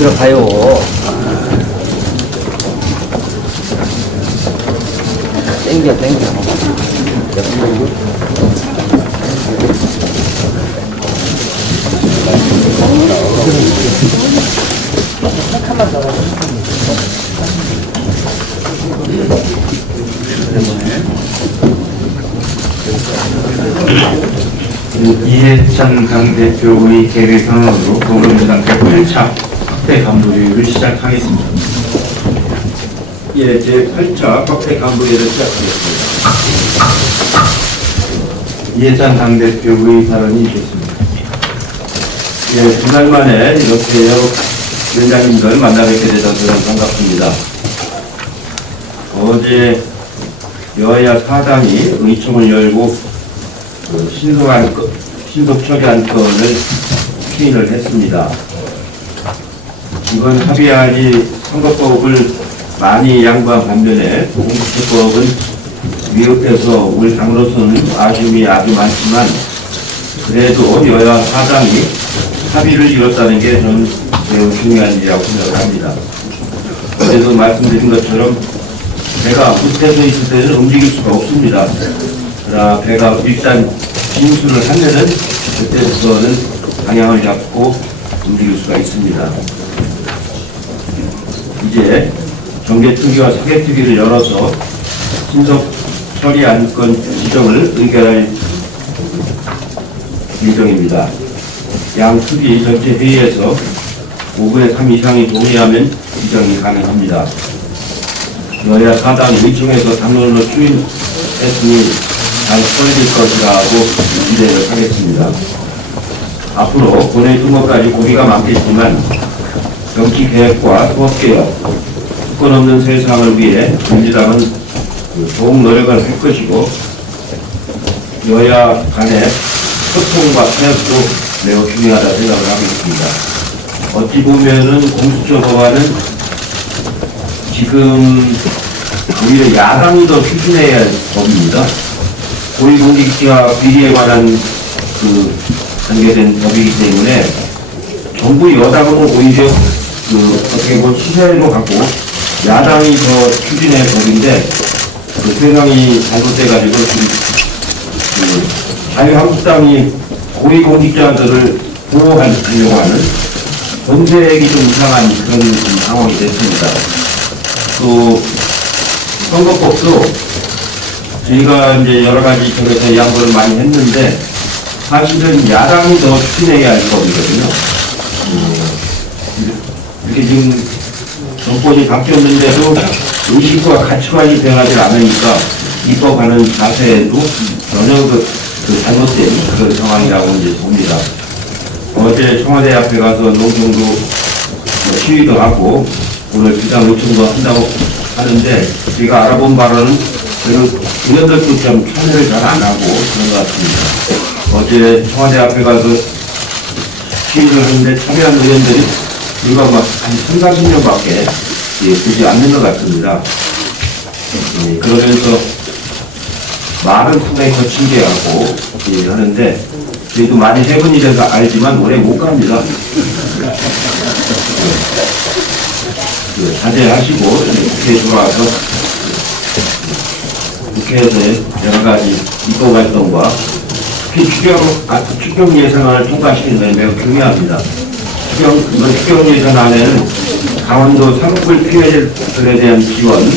들어가요. 땡겨. 이해찬 당대표의 계획 선언으로 더불어민주당 8차 확대 간부회의를 시작하겠습니다. 예, 제8차 확대 간부회의를 시작하겠습니다. 이해찬 당대표의 발언이 있겠습니다. 예, 두 달 만에 이렇게 위원장님들 만나 뵙게 되셔서 저는 반갑습니다. 어제 여야 사당이 의총을 열고 신속 처리 안건을 추인을 했습니다. 이번 합의안이 선거법을 많이 양보한 반면에 공수처법은 미흡해서 우리 당으로서는 아쉬움이 아주 많지만 그래도 여야 사당이 합의를 이뤘다는 게 저는 매우 중요한 일이라고 생각합니다. 그래도 말씀드린 것처럼 배가 밑에서 있을 때는 움직일 수가 없습니다. 그러나 배가 일단 진수를 하면은 그때부터는 방향을 잡고 움직일 수가 있습니다. 이제 정개특위와 사개특위를 열어서 신속 처리 안건 지정을 의결할 예정입니다. 양 특위 전체 회의에서 5분의 3 이상이 동의하면 지정이 가능합니다. 여야 사당 의총에서 당론으로 추인했으니 잘 처리될 것이라고 기대를 하겠습니다. 앞으로 본회의 통과까지 고비가 많겠지만 정치개혁과 수업개혁, 특권 없는 세상을 위해 민주당은 좋은 노력을 할 것이고 여야 간의 소통과 타협도 매우 중요하다 생각을 하고 있습니다. 어찌 보면은 공수처 법안은 지금 오히려 야당이 더 추진해야 할 법입니다. 고위공직자 비리에 관한 관계된 법이기 때문에 정부 여당은 오히려 어떻게 보면 수세로 갖고 야당이 더 추진할 법인데 세상이 잘못돼가지고 자유한국당이 고위공직자들을 보호하려고 하는 정책이 좀 이상한 그런 상황이 됐습니다. 또 선거법도 저희가 이제 여러 가지 쪽에서 양보를 많이 했는데 사실은 야당이 더 추진해야 할 법이거든요. 이렇게 지금 정권이 바뀌었는데도 의식과 가치관이 변하지 않으니까 입법하는 자세에도 전혀 잘못된 그런 상황이라고 이제 봅니다. 어제 청와대 앞에 가서 농성도 시위도 하고 오늘 비상 요청도 한다고 하는데 제가 알아본 바로는 의원들도 좀 참여를 잘 안 하고 그런 것 같습니다. 어제 청와대 앞에 가서 시위를 하는데 참여한 의원들이 이거 한 30-40명밖에 되지 않는 것 같습니다. 그러면서 말은 상당히 거칠게 하고 하는데 저희도 많이 해본 일에서 알지만 오래 못 갑니다. 자제하시고 국회에 들어와서 국회에서 여러 가지 입법 활동과 특히 추경 예산안을 통과시키는 데 매우 중요합니다. 추경 예산안에는 강원도 산불 피해자들에 대한 지원,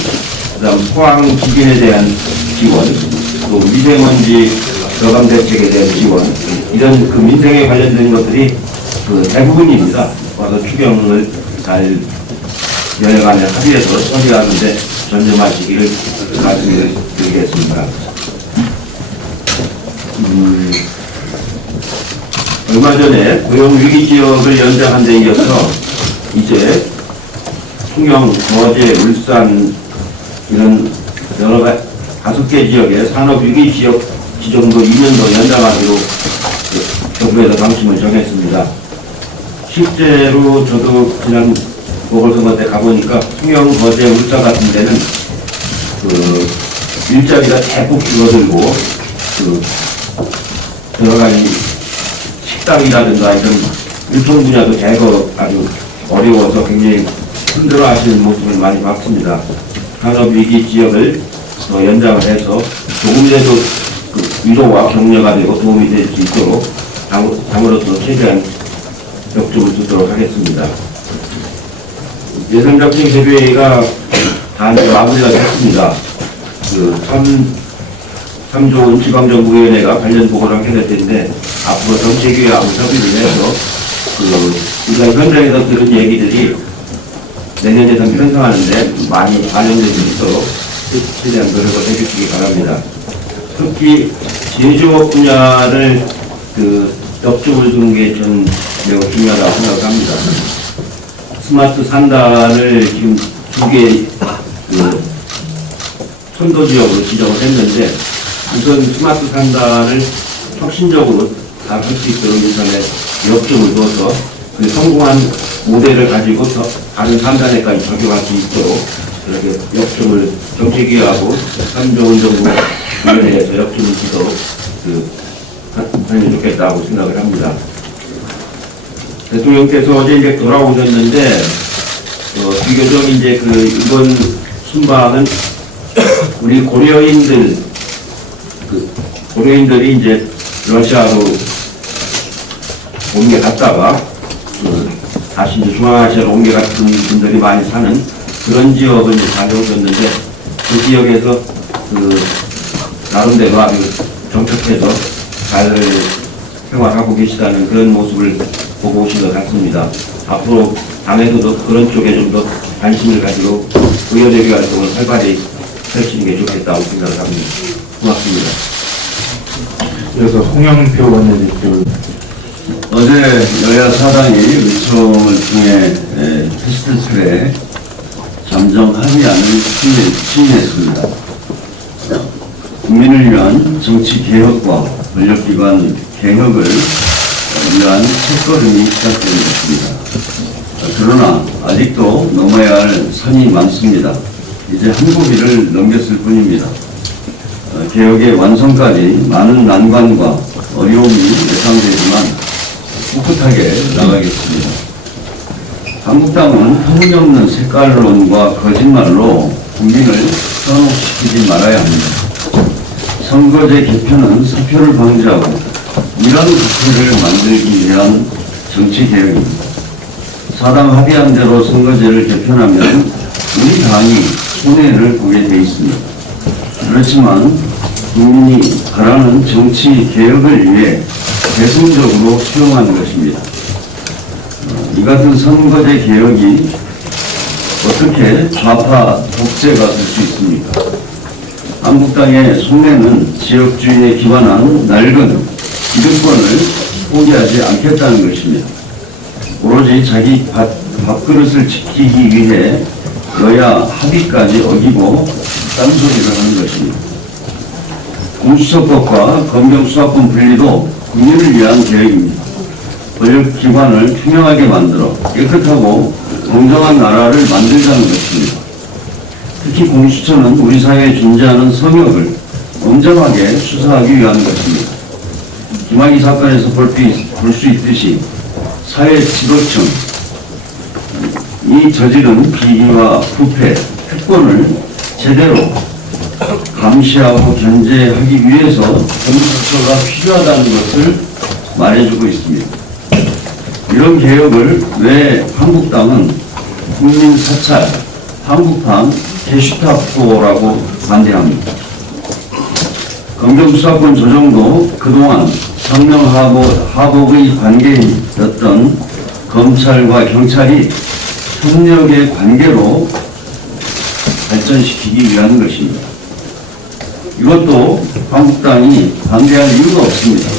그다음 포항 기빈에 대한 지원, 또 미세먼지 저감 대책에 대한 지원, 이런 민생에 관련된 것들이 대부분입니다. 와서 추경을 잘 여야간에 합의해서 처리하는데 전념하시기를 말씀을 드리겠습니다. 얼마 전에 고용위기지역을 연장한 데 이어서 이제 통영, 거제, 울산 이런 여러 5개 지역의 산업위기지역 지정도 2년 더 연장하기로 정부에서 방침을 정했습니다. 실제로 저도 지난 보궐선거 때 가보니까 통영, 거제, 울산 같은 데는 그 일자리가 대폭 줄어들고 그 여러 가지 식당이라든가 이런 유통 분야도 대거 아주 어려워서 굉장히 힘들어하시는 모습을 많이 봤습니다. 산업위기 지역을 더 연장을 해서 조금이라도 그 위로와 격려가 되고 도움이 될 수 있도록 당으로서 최대한 역점을 두도록 하겠습니다. 예산정책협의회가 다 이제 마무리가 됐습니다. 그 3조 지방정부위원회가 관련 보고를 하게 될 텐데 앞으로 정책위하고 협의를 해서 우리가 현장에서 들은 얘기들이 내년 예산 편성하는데 많이 반영될 수 있도록 최대한 노력을 해주시기 바랍니다. 특히 제조업 분야를 역점을 두는 게 전 매우 중요하다고 생각합니다. 스마트 산단을 지금 2개 선도지역으로 지정을 했는데 우선 스마트 산단을 혁신적으로 다 할 수 있도록 예산에 역점을 두어서 그 성공한 모델을 가지고 다른 산단에까지 적용할 수 있도록 이렇게 역점을 정책위하고 3조 정부위원회에서 역점을 두도록 하면 좋겠다고 생각을 합니다. 대통령께서 어제 이제 돌아오셨는데 비교적 이제 이번 순방은 우리 고려인들이 이제 러시아로 옮겨갔다가 다시 이제 중앙아시아로 옮겨갔던 분들이 많이 사는 그런 지역을 이제 다녀오셨는데 그 지역에서 나름대로 아주 정착해서 잘 생활하고 계시다는 그런 모습을 보고 오신 것 같습니다. 앞으로 당에서도 그런 쪽에 좀 더 관심을 가지고 의원회의 활동을 활발히 펼치는 게 좋겠다고 생각을 합니다. 고맙습니다. 그래서 홍영표 원내대표 어제 여야 사당이 의총을 통해 패스트트랙 잠정 합의안을 추진했습니다. 국민을 위한 정치 개혁과 권력기관 개혁을 위한 첫걸음이 시작된 것입니다. 그러나 아직도 넘어야 할 산이 많습니다. 이제 한 고비를 넘겼을 뿐입니다. 개혁의 완성까지 많은 난관과 어려움이 예상되지만 꿋꿋하게 나가겠습니다. 한국당은 터무니없는 색깔론과 거짓말로 국민을 현혹시키지 말아야 합니다. 선거제 개편은 사표를 방지하고 이런 국회를 만들기 위한 정치개혁입니다. 사당 합의한 대로 선거제를 개편하면 우리 당이 손해를 보게 돼 있습니다. 그렇지만 국민이 바라는 정치개혁을 위해 대승적으로 수용하는 것입니다. 이 같은 선거제 개혁이 어떻게 좌파 독재가 될 수 있습니까? 한국당의 속내는 지역주의에 기반한 낡은 기득권을 포기하지 않겠다는 것입니다. 오로지 자기 밥그릇을 지키기 위해 여야 합의까지 어기고 딴소리를 하는 것입니다. 공수처법과 검경수사권 분리도 국민을 위한 계획입니다. 권력기관을 투명하게 만들어 깨끗하고 공정한 나라를 만들자는 것입니다. 특히 공수처는 우리 사회에 존재하는 성역을 엄정하게 수사하기 위한 것입니다. 김학의 사건에서 볼 수 있듯이 사회 지도층, 이 저지른 비리와 부패, 특권을 제대로 감시하고 견제하기 위해서 공수처가 필요하다는 것을 말해주고 있습니다. 이런 개혁을 왜 한국당은 국민 사찰, 한국판 게슈타포라고 반대합니다. 검경수사권 조정도 그동안 상명하복의 관계였던 검찰과 경찰이 협력의 관계로 발전시키기 위한 것입니다. 이것도 한국당이 반대할 이유가 없습니다.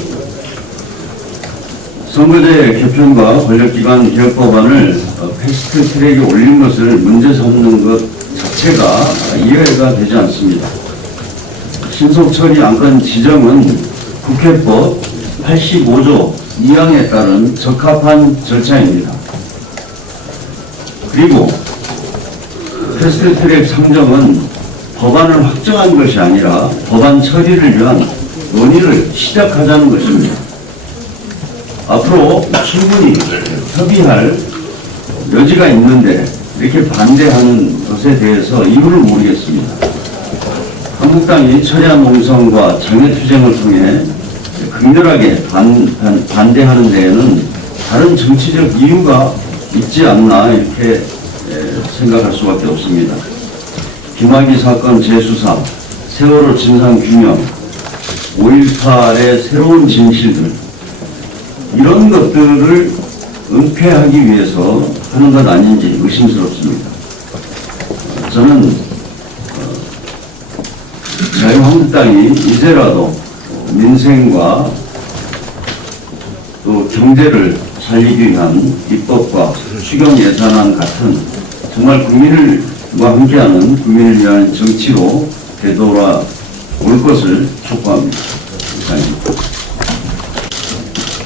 선거제 개편과 권력기관 개혁법안을 패스트트랙에 올린 것을 문제 삼는 것 자체가 이해가 되지 않습니다. 신속처리 안건 지정은 국회법 85조 2항에 따른 적합한 절차입니다. 그리고 패스트트랙 상정은 법안을 확정한 것이 아니라 법안 처리를 위한 논의를 시작하자는 것입니다. 앞으로 충분히 협의할 여지가 있는데 이렇게 반대하는 것에 대해서 이유를 모르겠습니다. 한국당이 처리한 농성과 장애투쟁을 통해 극렬하게 반대하는 데에는 다른 정치적 이유가 있지 않나 이렇게 생각할 수밖에 없습니다. 김학의 사건 재수사, 세월호 진상규명, 5.18의 새로운 진실들 이런 것들을 은폐하기 위해서 하는 것 아닌지 의심스럽습니다. 저는 자유한국당이 이제라도 민생과 또 경제를 살리기 위한 입법과 추경 예산안 같은 정말 국민과 함께하는 국민을 위한 정치로 되돌아올 것을 촉구합니다. 감사합니다.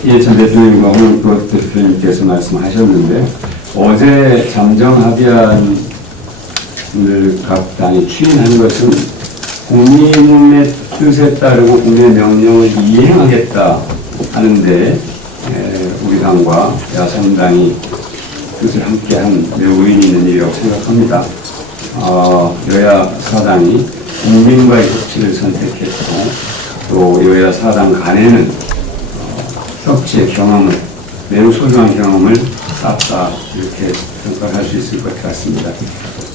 이해찬 대표님과 홍영표 대표님께서 말씀하셨는데 어제 잠정 합의안을 각 당이 추인한 것은 국민의 뜻에 따르고 국민의 명령을 이행하겠다 하는데 우리 당과 야3당이 뜻을 함께한 매우 의미 있는 일이라고 생각합니다. 여야 4당이 국민과의 협치를 선택했고 또 여야 4당 간에는 협치의 경험을 매우 소중한 경험을 쌓았다 이렇게 평가할 수 있을 것 같습니다.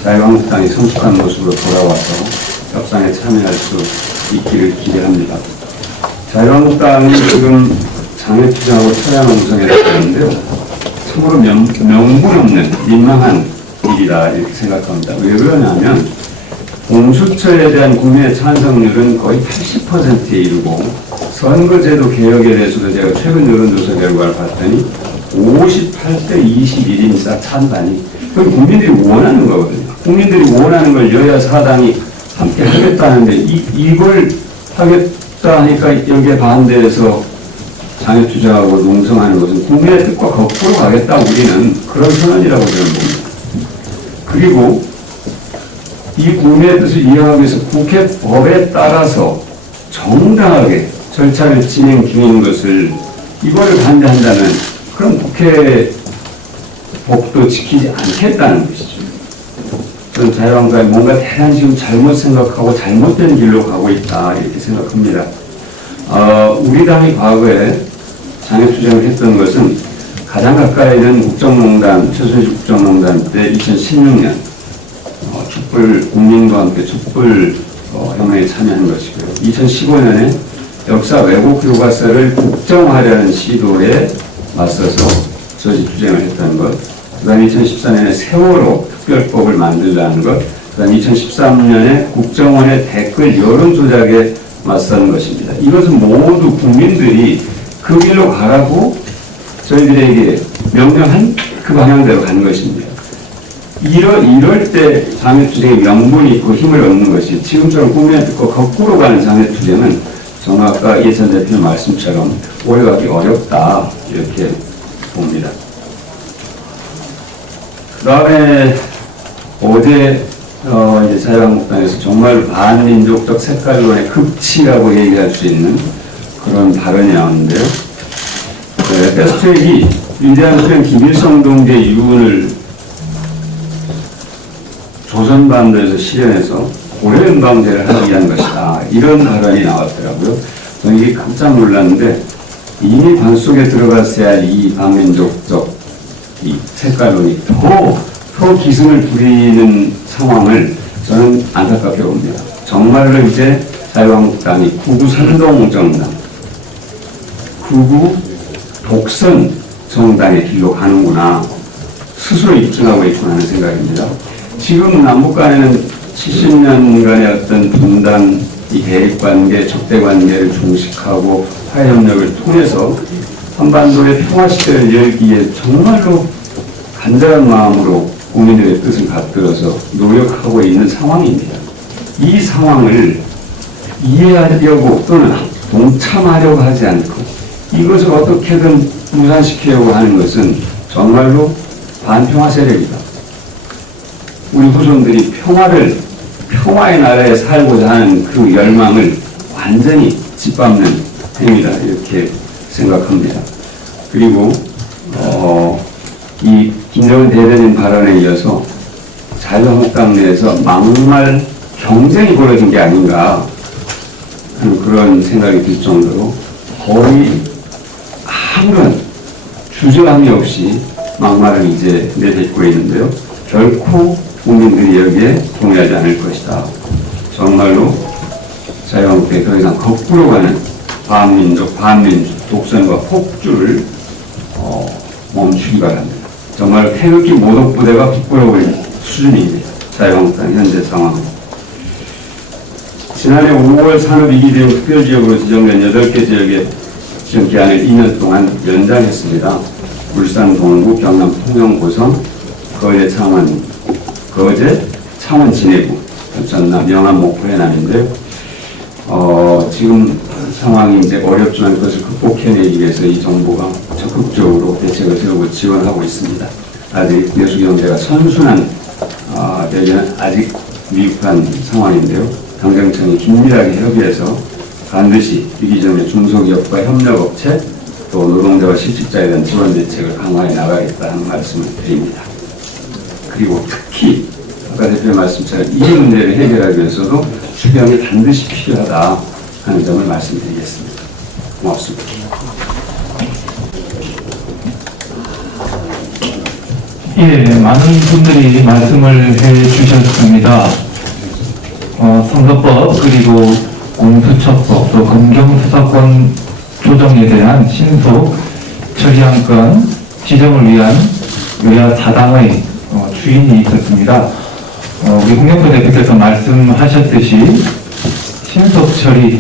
자유한국당이 성숙한 모습으로 돌아와서 협상에 참여할 수 있기를 기대합니다. 자유한국당이 지금 장애투쟁하고 처리농성에 들어갔는데요. 참으로 명분 없는 민망한 일이다 이렇게 생각합니다. 왜 그러냐면 공수처에 대한 국민의 찬성률은 거의 80%에 이르고 선거제도 개혁에 대해서도 제가 최근 여론조사 결과를 봤더니 58대 21인사 찬반이 그건 국민들이 원하는 거거든요. 국민들이 원하는 걸 여야 4당이 함께 하겠다는데 이걸 하겠다 하니까 여기에 반대해서 장애투쟁하고 농성하는 것은 국민의 뜻과 거꾸로 가겠다 우리는 그런 선언이라고 저는 봅니다. 그리고 이 국민의 뜻을 이해하기 위해서 국회 법에 따라서 정당하게 절차를 진행 중인 것을 이거를 반대한다면 그럼 국회 법도 지키지 않겠다는 것이죠. 저는 자유한국당이 뭔가 대단히 지금 잘못 생각하고 잘못된 길로 가고 있다 이렇게 생각합니다. 우리 당이 과거에 장애투쟁을 했던 것은 가장 가까이 있는 국정농단, 최순실 국정농단 때 2016년 촛불 국민과 함께 촛불 혁명에 참여한 것이고요. 2015년에 역사 왜곡 교과서를 국정화하려는 시도에 맞서서 저지 투쟁을 했던 것, 그 다음 2014년에 세월호 특별법을 만들라는 것, 그 다음 2013년에 국정원의 댓글 여론 조작에 맞서는 것입니다. 이것은 모두 국민들이 그 길로 가라고 저희들에게 명령한 그 방향대로 간 것입니다. 이럴 때 장애투쟁의 명분이 있고 힘을 얻는 것이 지금처럼 국민의 뜻과 거꾸로 가는 장애투쟁은 정말 아까 이해찬 대표 말씀처럼 오래가기 어렵다 이렇게 봅니다. 그 다음에 어제 이제 자유한국당에서 정말 반민족적 색깔론의 극치라고 얘기할 수 있는 그런 발언이 나오는데요. 패스트트랙이 위대한 수령 김일성 동지의 유언을 조선반도에서 실현해서 고려연방제를 하기 위한 것이다. 이런 발언이 나왔더라고요. 저는 이게 깜짝 놀랐는데 이미 관 속에 들어갔어야 할 이 반민족적 이 색깔론이 더 기승을 부리는 상황을 저는 안타깝게 봅니다. 정말로 이제 자유한국당이 구구 선동정당, 구구 독선 정당의 길로 가는구나 스스로 입증하고 있구나 하는 생각입니다. 지금 남북 간에는 70년간의 어떤 분단, 이 대립관계, 적대관계를 종식하고 화해협력을 통해서 한반도의 평화시대를 열기에 정말로 간절한 마음으로 국민들의 뜻을 받들어서 노력하고 있는 상황입니다. 이 상황을 이해하려고 또는 동참하려고 하지 않고 이것을 어떻게든 무산시키려고 하는 것은 정말로 반평화 세력이다. 우리 후손들이 평화의 나라에 살고자 하는 그 열망을 완전히 짓밟는 행위다 이렇게 생각합니다. 그리고 이 김정은 대변인 발언에 이어서 자유한국당 내에서 막말 경쟁이 벌어진 게 아닌가 하는 그런 생각이 들 정도로 거의 아무런 주저함이 없이 막말을 이제 내뱉고 있는데요. 결코 국민들이 여기에 동의하지 않을 것이다. 정말로 자유한국당이 더 이상 거꾸로 가는 반민족, 반민주, 독선과 폭주를 멈추기 바랍니다. 정말 태극기 모독부대가 부끄러울 수준입니다. 자유한국당 현재 상황. 지난해 5월 산업위기대응 특별지역으로 지정된 8개 지역의 지정 기한을 2년 동안 연장했습니다. 울산, 동구, 경남, 통영, 고성, 거제, 창원, 진해구, 전남, 영암, 목포, 해남인데요. 지금 상황이 이제 어렵지만 그것을 극복해내기 위해서 이 정부가 적극적으로 대책을 세우고 지원하고 있습니다. 아직 내수경제가 선순환 되기는 아직 미흡한 상황인데요. 경쟁청이 긴밀하게 협의해서 반드시 위기점의 중소기업과 협력업체 또 노동자와 실직자에 대한 지원 대책을 강화해 나가겠다는 말씀을 드립니다. 그리고 특히 아까 대표 말씀처럼 이 문제를 해결하기 위해서도 추경이 반드시 필요하다 하는 점을 말씀드리겠습니다. 고맙습니다. 예, 많은 분들이 말씀을 해주셨습니다. 선거법 그리고 공수처법 또 검경수사권 조정에 대한 신속 처리안건 지정을 위한 여야 사당의 추인이 있었습니다. 우리 홍영표 대표께서 말씀하셨듯이 신속 처리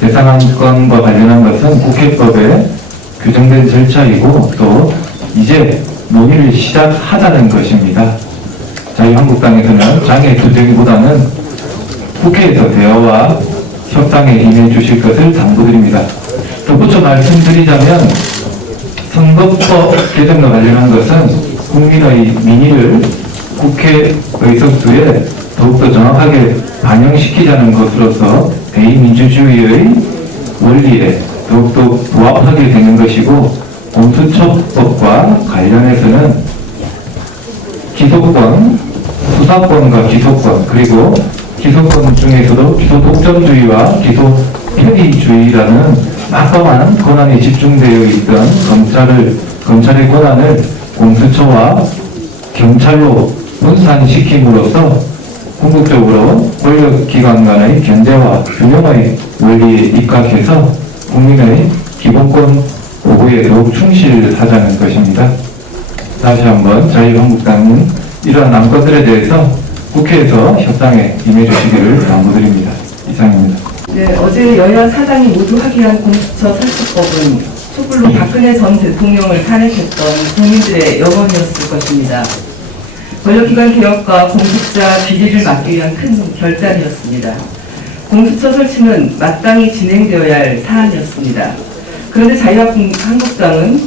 대상 안건과 관련한 것은 국회법에 규정된 절차이고 또 이제 논의를 시작하자는 것입니다. 자유한국당에서는 장애 투쟁보다는 국회에서 대화와 협상에 임해 주실 것을 당부드립니다. 덧붙여 말씀드리자면 선거법 개정과 관련한 것은 국민의 민의를 국회 의석수에 더욱더 정확하게 반영시키자는 것으로서 대의민주주의의 원리에 더욱더 부합하게 되는 것이고 공수처법과 관련해서는 기소권, 수사권과 기소권 그리고 기소권 중에서도 기소독점주의와 기소편의주의라는 막강한 권한이 집중되어 있던 검찰의 권한을 공수처와 경찰로 분산시킴으로써 궁극적으로 권력기관 간의 견제와 균형의 원리에 입각해서 국민의 기본권 보호에 더욱 충실하자는 것입니다. 다시 한번 자유한국당은 이러한 안건들에 대해서 국회에서 협상에 임해주시기를 당부드립니다. 이상입니다. 네, 어제 여야 사당이 모두 합의한 공수처 설치법은 촛불로 박근혜 전 대통령을 탄핵했던 국민들의 영혼이었을 것입니다. 권력기관 개혁과 공직자 비리를 막기 위한 큰 결단이었습니다. 공수처 설치는 마땅히 진행되어야 할 사안이었습니다. 그런데 자유한국당은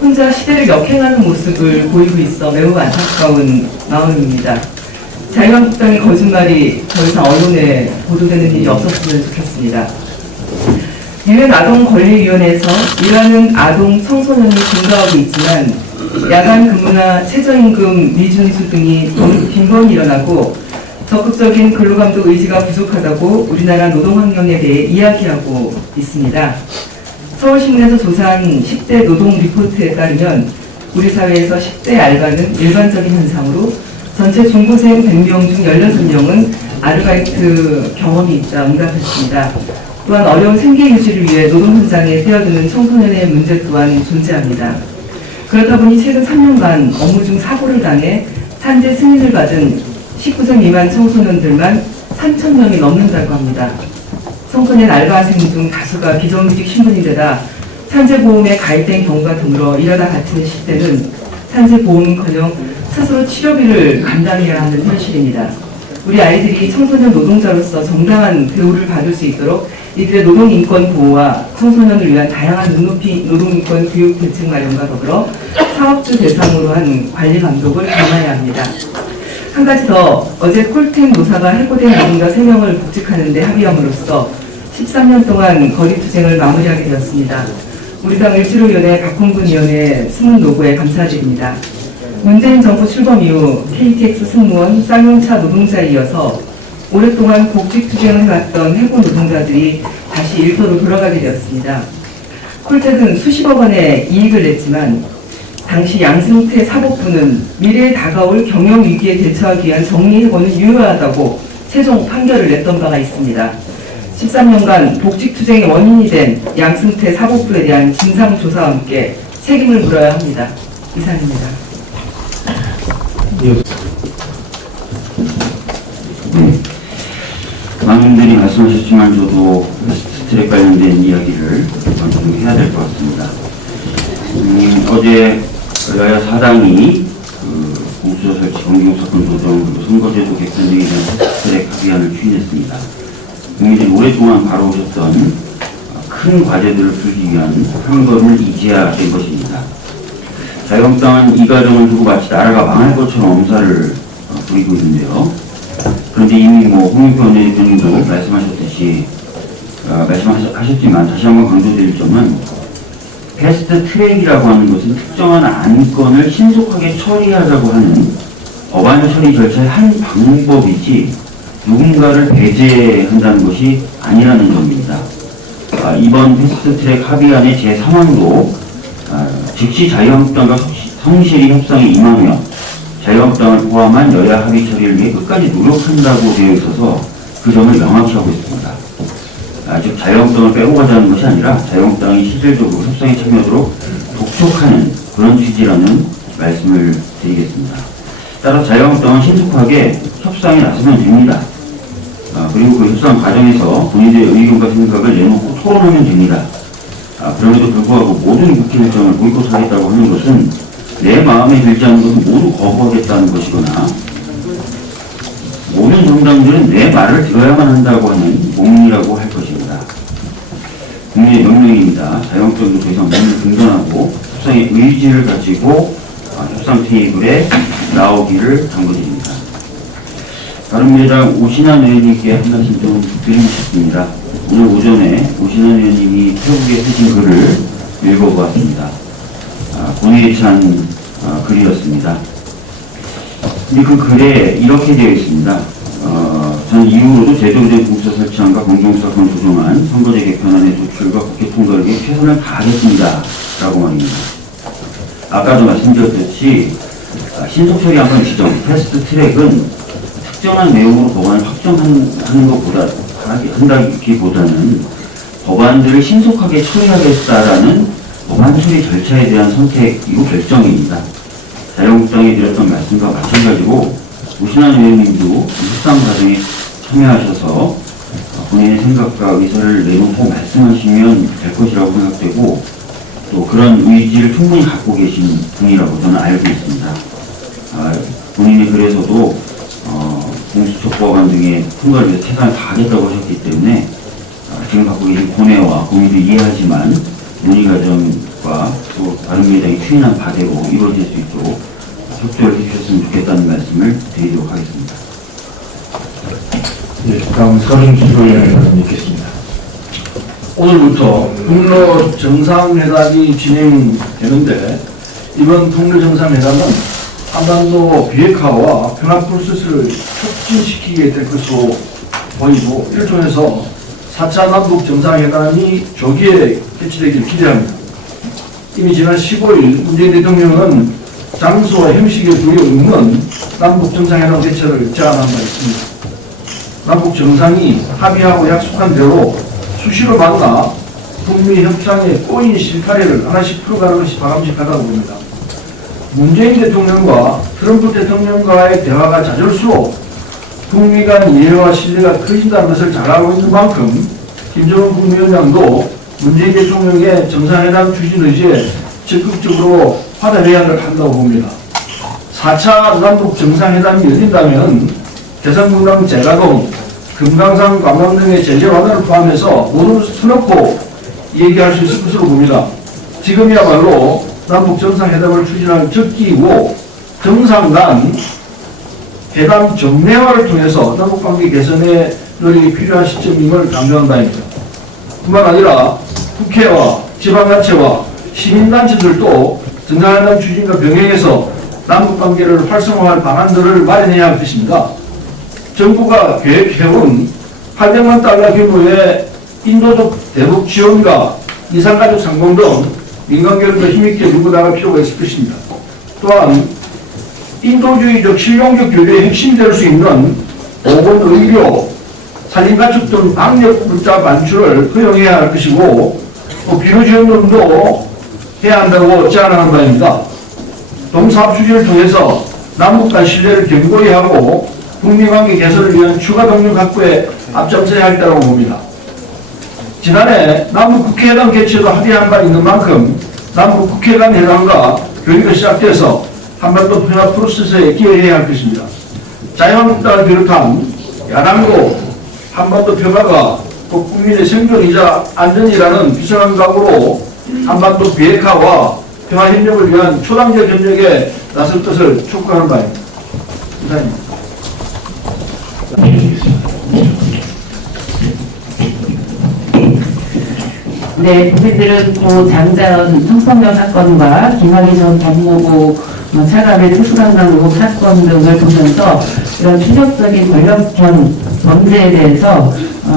혼자 시대를 역행하는 모습을 보이고 있어 매우 안타까운 마음입니다. 자유한국당의 거짓말이 더 이상 언론에 보도되는 일이 없었으면 좋겠습니다. 유엔 아동권리위원회에서 일하는 아동 청소년이 증가하고 있지만 야간 근무나 최저임금 미준수 등이 빈번히 일어나고 적극적인 근로감독 의지가 부족하다고 우리나라 노동환경에 대해 이야기하고 있습니다. 서울신문에서 조사한 10대 노동 리포트에 따르면 우리 사회에서 10대 알바는 일반적인 현상으로 전체 중고생 100명 중 16명은 아르바이트 경험이 있다 응답했습니다. 또한 어려운 생계 유지를 위해 노동 현장에 뛰어드는 청소년의 문제 또한 존재합니다. 그렇다 보니 최근 3년간 업무 중 사고를 당해 산재 승인을 받은 19세 미만 청소년들만 3,000명이 넘는다고 합니다. 청소년 알바생 중 다수가 비정규직 신분인데다 산재보험에 가입된 경우가 드물어 이러다 다치는 10대는 산재보험은커녕 스스로 치료비를 감당해야 하는 현실입니다. 우리 아이들이 청소년 노동자로서 정당한 대우를 받을 수 있도록 이들의 노동인권 보호와 청소년을 위한 다양한 눈높이 노동인권 교육 대책 마련과 더불어 사업주 대상으로 한 관리 감독을 강화해야 합니다. 한 가지 더, 어제 콜택 노사가 해고된 노동자 3명을 복직하는 데 합의함으로써 13년 동안 거리투쟁을 마무리하게 되었습니다. 우리 당 을지로위원회 박홍근 위원의 숨은 노고에 감사드립니다. 문재인 정부 출범 이후 KTX 승무원, 쌍용차 노동자에 이어서 오랫동안 복직투쟁을 해왔던 해고 노동자들이 다시 일터로 돌아가게 되었습니다. 콜택은 수십억 원의 이익을 냈지만 당시 양승태 사법부는 미래에 다가올 경영위기에 대처하기 위한 정리해고는 유효하다고 최종 판결을 냈던 바가 있습니다. 13년간 복직투쟁의 원인이 된 양승태 사법부에 대한 진상조사와 함께 책임을 물어야 합니다. 이상입니다. 많은 분들이 말씀하셨지만 저도 패스트트랙 관련된 이야기를 좀 해야 될 것 같습니다. 어제 여야 사당이 공수처 설치, 검경사건 조정, 그리고 선거제도 개편 등에 대한 패스트트랙 합의안을 추진했습니다. 국민들이 오랫동안 바라오셨던 큰 과제들을 풀기 위한 한 걸음을 이제야 된 것입니다. 자유한국당은 이 과정을 두고 마치 나라가 망할 것처럼 엄살을 부리고 있는데요. 그런데 이미 홍익표 원내대표님도 말씀하셨지만 다시 한번 강조드릴 점은 패스트 트랙이라고 하는 것은 특정한 안건을 신속하게 처리하자고 하는 법안 처리 절차의 한 방법이지 누군가를 배제한다는 것이 아니라는 점입니다. 이번 패스트 트랙 합의안의 제3항도 즉시 자유한국당과 성실히 협상에 임하며 자유한국당을 포함한 여야 합의 처리를 위해 끝까지 노력한다고 되어 있어서 그 점을 명확히 하고 있습니다. 즉 자유한국당을 빼고 가자는 것이 아니라 자유한국당이 실질적으로 협상에 참여하도록 독촉하는 그런 취지라는 말씀을 드리겠습니다. 따라서 자유한국당은 신속하게 협상에 나서면 됩니다. 그리고 그 협상 과정에서 본인들의 의견과 생각을 내놓고 토론하면 됩니다. 그럼에도 불구하고 모든 국회 일정을 보이콧하겠다고 하는 것은 내 마음에 들지 않는 것은 모두 거부하겠다는 것이거나 모든 정당들은 내 말을 들어야만 한다고 하는 몸이라고 할 것입니다. 국민의 명령입니다. 자유한국당도 더 이상 몸을 등전하고 협상의 의지를 가지고 협상 테이블에 나오기를 당부드립니다. 바른미래당 오신환 의원님께 한 말씀 좀 드리고 싶습니다. 오늘 오전에 오신환 의원님이 페이스북에 쓰신 글을 읽어보았습니다. 본의에 찬 글이었습니다. 근데 그 글에 이렇게 되어 있습니다. 저는 이후로도 제대로 된 공수처 설치안과 공정사건 조정안, 선거제 개편안의 도출과 국회 통과를 위해 최선을 다하겠습니다. 라고 말입니다. 아까도 말씀드렸듯이 신속 처리 안건 지정, 패스트 트랙은 특정한 내용으로 법안을 확정하는 것보다 한다기보다는 법안들을 신속하게 처리하겠다라는 법안 처리 절차에 대한 선택이고 결정입니다. 자유한국당이 드렸던 말씀과 마찬가지로 오신환 의원님도 협상 과정에 참여하셔서 본인의 생각과 의사를 내놓고 말씀하시면 될 것이라고 생각되고 또 그런 의지를 충분히 갖고 계신 분이라고 저는 알고 있습니다. 본인이 그래서도 공수처법안 등의 통과를 위해서 최선을 다하겠다고 하셨기 때문에 지금 갖고 계신 고뇌와 고민도 이해하지만 논의 과정과 또 바른미래당이 추진한 바대로 이루어질 수 있도록 협조를 해주셨으면 좋겠다는 말씀을 드리도록 하겠습니다. 네, 다음 서른기로 위원회장님 있겠습니다. 오늘부터 북러 정상회담이 진행되는데 이번 북러 정상회담은 한반도 비핵화와 평화 프로세스를 촉진시키게 될 것으로 보이고 이를 통해서 4차 남북 정상회담이 조기에 개최되길 기대합니다. 이미 지난 15일 문재인 대통령은 장소와 형식에 두의 없는 남북 정상회담 개최를 제안한 바 있습니다. 남북 정상이 합의하고 약속한 대로 수시로 만나 북미 협상의 꼬인 실타래를 하나씩 풀어가는 것이 바람직하다고 봅니다. 문재인 대통령과 트럼프 대통령과의 대화가 잦을수록 북미 간 이해와 신뢰가 커진다는 것을 잘 알고 있는 만큼 김정은 국무위원장도 문재인 대통령의 정상회담 추진 의지에 적극적으로 화답해야 한다고 봅니다. 4차 남북 정상회담이 열린다면 개성공단 재가동, 금강산 관광 등의 제재 완화를 포함해서 모두 수놓고 얘기할 수 있을 것으로 봅니다. 지금이야말로 남북 정상회담을 추진할 적기이고 정상 간 회담 정례화를 통해서 남북관계 개선에 노력이 필요한 시점임을 강조한 바입니다. 뿐만 아니라 국회와 지방자치와 시민단체들도 정상회담 추진과 병행해서 남북관계를 활성화할 방안들을 마련해야 할 것입니다. 정부가 계획해온 800만 달러 규모의 인도적 대북 지원과 이산가족 상봉 등 민간계열도 힘있게 밀고 나갈 필요가 있을 것입니다. 또한 인도주의적 실용적 교류의 핵심이 될 수 있는 보건의료, 산림가축 등 방역 물자 반출을 허용해야 할 것이고 비료 지원도 해야 한다고 제안하는 바입니다. 동사업 추진을 통해서 남북 간 신뢰를 견고히 하고 북미관계 개선을 위한 추가 동력 확보에 앞장서야 할 때라고 봅니다. 지난해 남북 국회회담 개최도 합의한 바 있는 만큼 남북 국회 간 회담과 교류가 시작돼서 한반도 평화 프로세스에 기여해야 할 것입니다. 자유한국당을 비롯한 야당도 한반도 평화가 꼭 국민의 생존이자 안전이라는 비상한 각오로 한반도 비핵화와 평화 협력을 위한 초당적 협력에 나설 것을 촉구하는 바입니다. 이상입니다. 네, 국민들은 고 장자연 성폭력 사건과 김학의 전 법무부 차관의 특수강간 의혹 사건 등을 보면서 이런 충격적인 권력형 범죄에 대해서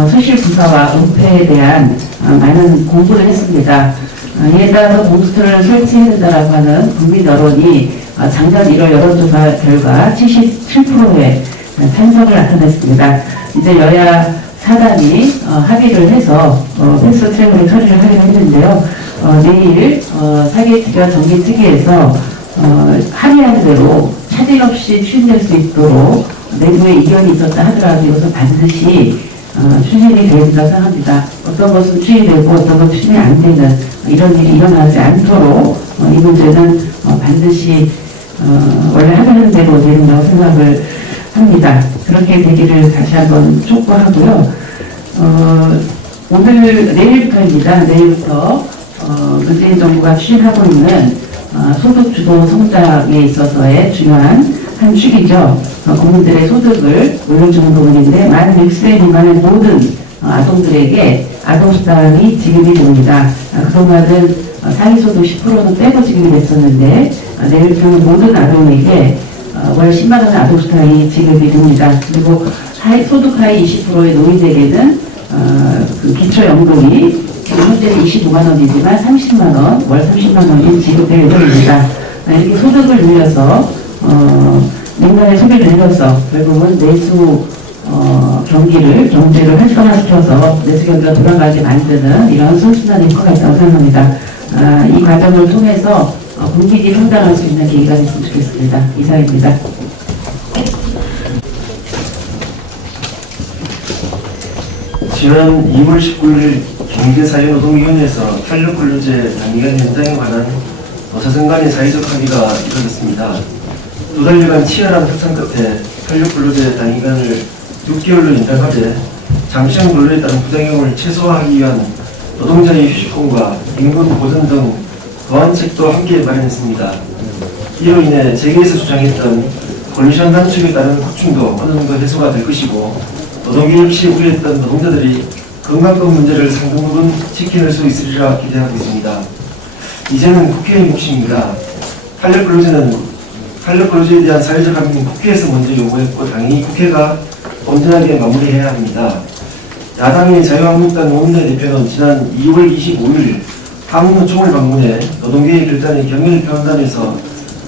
수실 부사와 은폐에 대한 많은 공부를 했습니다. 이에 따라서 공수처를 설치한다라고 하는 국민 여론이 작년 1월 여론조사 결과 77%의 찬성을 나타냈습니다. 이제 여야 사단이 합의를 해서 패스트트랙으로 처리를 하기로 했는데요. 내일 사개특위와 정기특위에서 합의하는 대로 차질 없이 추진될 수 있도록 내부에 이견이 있었다 하더라도 이것은 반드시 추진이 되어야 된다고 생각합니다. 어떤 것은 추진되고 어떤 것은 추진이 안 되는 이런 일이 일어나지 않도록 이 문제는 반드시 원래 합의하는 대로 된다고 생각을 합니다. 그렇게 되기를 다시 한번 촉구하고요. 내일부터입니다. 내일부터 문재인 정부가 추진하고 있는 소득주도 성장에 있어서의 중요한 한 축이죠. 국민들의 소득을 올려주는 부분인데 만 6세 미만의 모든 아동들에게 아동수당이 지급이 됩니다. 그동안은 상위소득 10%는 빼고 지급이 됐었는데 내일부터는 모든 아동에게 월 10만 원의 아동수당이 지급이 됩니다. 그리고 소득 하위 20%의 노인에게는 그 기초연금이 현재는 25만 원이지만 30만 원, 월 30만 원이 지급될 예정입니다. 이렇게 소득을 늘려서 민간의 소비를 늘려서 결국은 내수 경제를 활성화시켜서 내수 경기가 돌아가게 만드는 이런 선순환의 효과가 있다고 생각합니다. 이 과정을 통해서 국민이 성장할 수 있는 계기가 됐으면 좋겠습니다. 이상입니다. 지난 2월 19일 경제사회노동위원회에서 탄력근로제 단기간 연장에 관한 노사정 간의 사회적 합의가 이루어졌습니다. 두 달여간 치열한 협상 끝에 탄력근로제 단기간을 6개월로 연장하되 장시간 근로에 따른 부작용을 최소화하기 위한 노동자의 휴식권과 임금 보전 등 보완책도 함께 마련했습니다. 이로 인해 재계에서 주장했던 권리시간 단축에 따른 고충도 어느 정도 해소가 될 것이고 노동계 역시 우려했던 노동자들이 건강권 문제를 상당 부분 지켜낼 수 있으리라 기대하고 있습니다. 이제는 국회의 몫입니다. 탄력근로제에 대한 사회적 합의는 국회에서 먼저 요구했고 당연히 국회가 온전하게 마무리해야 합니다. 야당의 자유한국당 노무현 대표는 지난 2월 25일 한국노총을 방문해 노동계의 결단에 경의를 표한다면서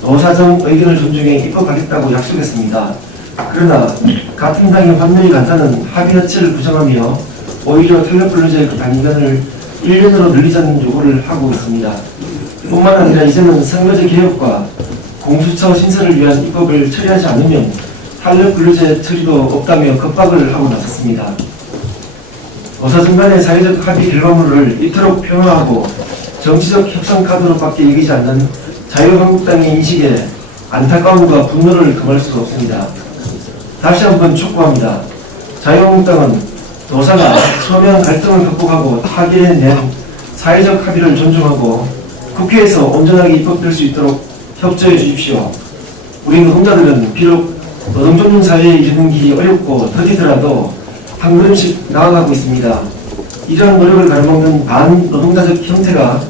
노사정 의견을 존중해 입법하겠다고 약속했습니다. 그러나 같은 당의 환멸이 간다는 합의 여체를 부정하며 오히려 탄력근로제 단기간을 1년으로 늘리자는 요구를 하고 있습니다. 뿐만 아니라 이제는 선거제 개혁과 공수처 신설을 위한 입법을 처리하지 않으면 탄력근로제 처리도 없다며 겁박을 하고 나섰습니다. 노사정 간의 사회적 합의 결과물을 이토록 평화하고 정치적 협상 카드로밖에 여기지 않는 자유한국당의 인식에 안타까움과 분노를 금할 수 없습니다. 다시 한번 촉구합니다. 자유한국당은 노사가 서면 갈등을 극복하고 타결해낸 사회적 합의를 존중하고 국회에서 온전하게 입법될 수 있도록 협조해 주십시오. 우리 노동자들은 비록 노동조정 사회에 이르는 길이 어렵고 더디더라도 한 걸음씩 나아가고 있습니다. 이러한 노력을 가로막는 반노동자적 형태가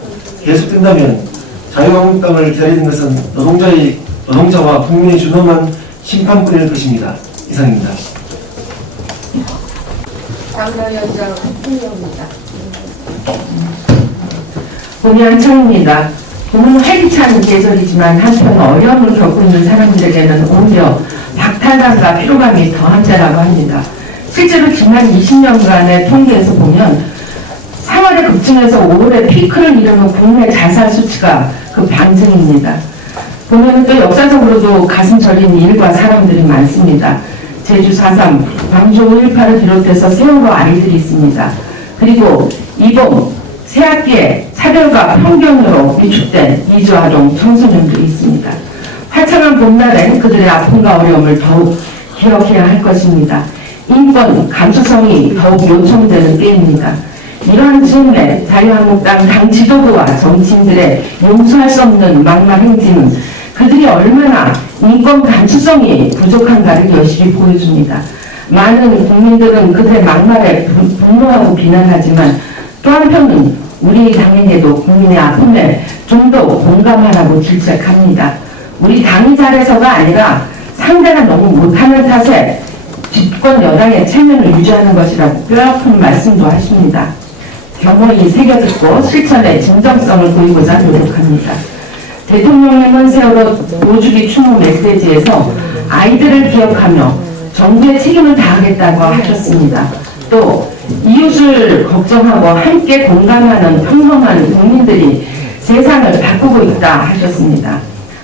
계속된다면 자유한국당을 기다리는 것은 노동자와 국민의 준엄한 심판뿐일 것입니다. 이상입니다. 당나위원장 홍영입니다. 본의원청입니다. 봄은 활기찬 계절이지만 한편 어려움을 겪고 있는 사람들에게는 오히려 박탈감과 피로감이 더한다라고 합니다. 실제로 지난 20년간의 통계에서 보면 4월에 급증해서 5월에 피크를 이루는 국내 자살 수치가 그 반증입니다. 보면 또 역사적으로도 가슴 저린 일과 사람들이 많습니다. 제주 4.3, 광주 5.18을 비롯해서 세월호 아이들이 있습니다. 그리고 이번 새학기에 차별과 편견으로 위축된 이주아동 청소년들이 있습니다. 화창한 봄날엔 그들의 아픔과 어려움을 더욱 기억해야 할 것입니다. 인권, 감수성이 더욱 요청되는 때입니다. 이러한 즈음에 자유한국당 당 지도부와 정치인들의 용서할 수 없는 막말 행진은 그들이 얼마나 인권 감수성이 부족한가를 여실히 보여줍니다. 많은 국민들은 그들의 막말에 분노하고 비난하지만 또 한편은 우리 당에게도 국민의 아픔에 좀 더 공감하라고 질책합니다. 우리 당이 잘해서가 아니라 상대가 너무 못하는 탓에 집권 여당의 체면을 유지하는 것이라고 뼈아픈 말씀도 하십니다. 겸허히 새겨듣고 실천에 진정성을 보이고자 노력합니다. 대통령님은 세월호 노주기 추모 메시지에서 아이들을 기억하며 정부의 책임을 다하겠다고 하셨습니다. 또 이웃을 걱정하고 함께 공감하는 평범한 국민들이 세상을 바꾸고 있다 하셨습니다.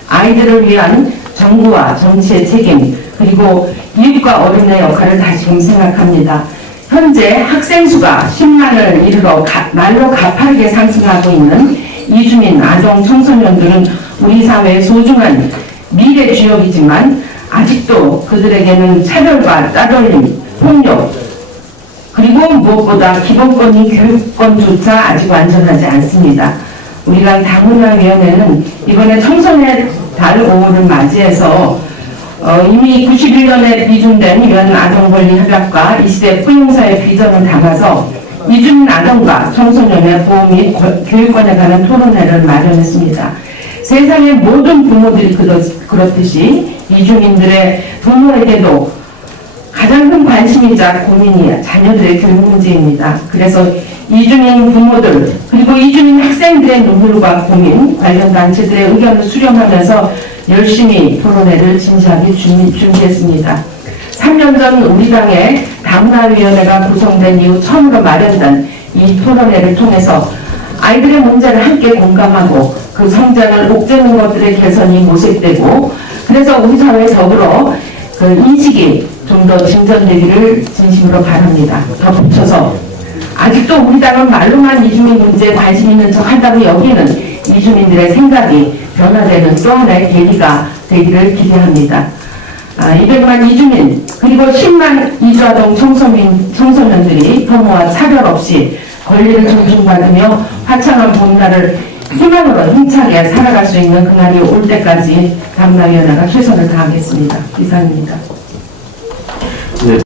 아이들을 위한 정부와 정치의 책임 그리고 이웃과 어른의 역할을 다시금 생각합니다. 현재 학생 수가 10만을 이르러 날로 가파르게 상승하고 있는 이주민 아동 청소년들은 우리 사회의 소중한 미래 주역이지만 아직도 그들에게는 차별과 따돌림, 폭력 그리고 무엇보다 기본권인 교육권조차 아직 완전하지 않습니다. 우리가 다문화위원회는 이번에 청소년 달 5월을 맞이해서 이미 91년에 비준된 이런 아동권리 협약과 이 시대 포용사의 비전을 담아서 이주민 아동과 청소년의 보호 및 교육권에 관한 토론회를 마련했습니다. 세상의 모든 부모들이 그렇듯이 이주민들의 부모에게도 가장 큰 관심이자 고민이 자녀들의 교육 문제입니다. 그래서 이주민 부모들 그리고 이주민 학생들의 눈물과 고민 관련 단체들의 의견을 수렴하면서 열심히 토론회를 진지하게 준비했습니다. 3년 전 우리 당의 다문화위원회가 구성된 이후 처음으로 마련된 이 토론회를 통해서 아이들의 문제를 함께 공감하고 그 성장을 옥죄는 것들의 개선이 모색되고 그래서 우리 사회 더불어 그 인식이 좀 더 진전되기를 진심으로 바랍니다. 덧붙여서 아직도 우리 당은 말로만 이주민 문제에 관심 있는 척 한다고 여기는 이주민들의 생각이 변화되는 또 하나의 계기가 되기를 기대합니다. 200만 이주민 그리고 10만 이주아동 청소년들이 혐오와 차별 없이 권리를 존중받으며 화창한 봄날을 희망으로 힘차게 살아갈 수 있는 그날이 올 때까지 다문화위원회가 최선을 다하겠습니다. 이상입니다.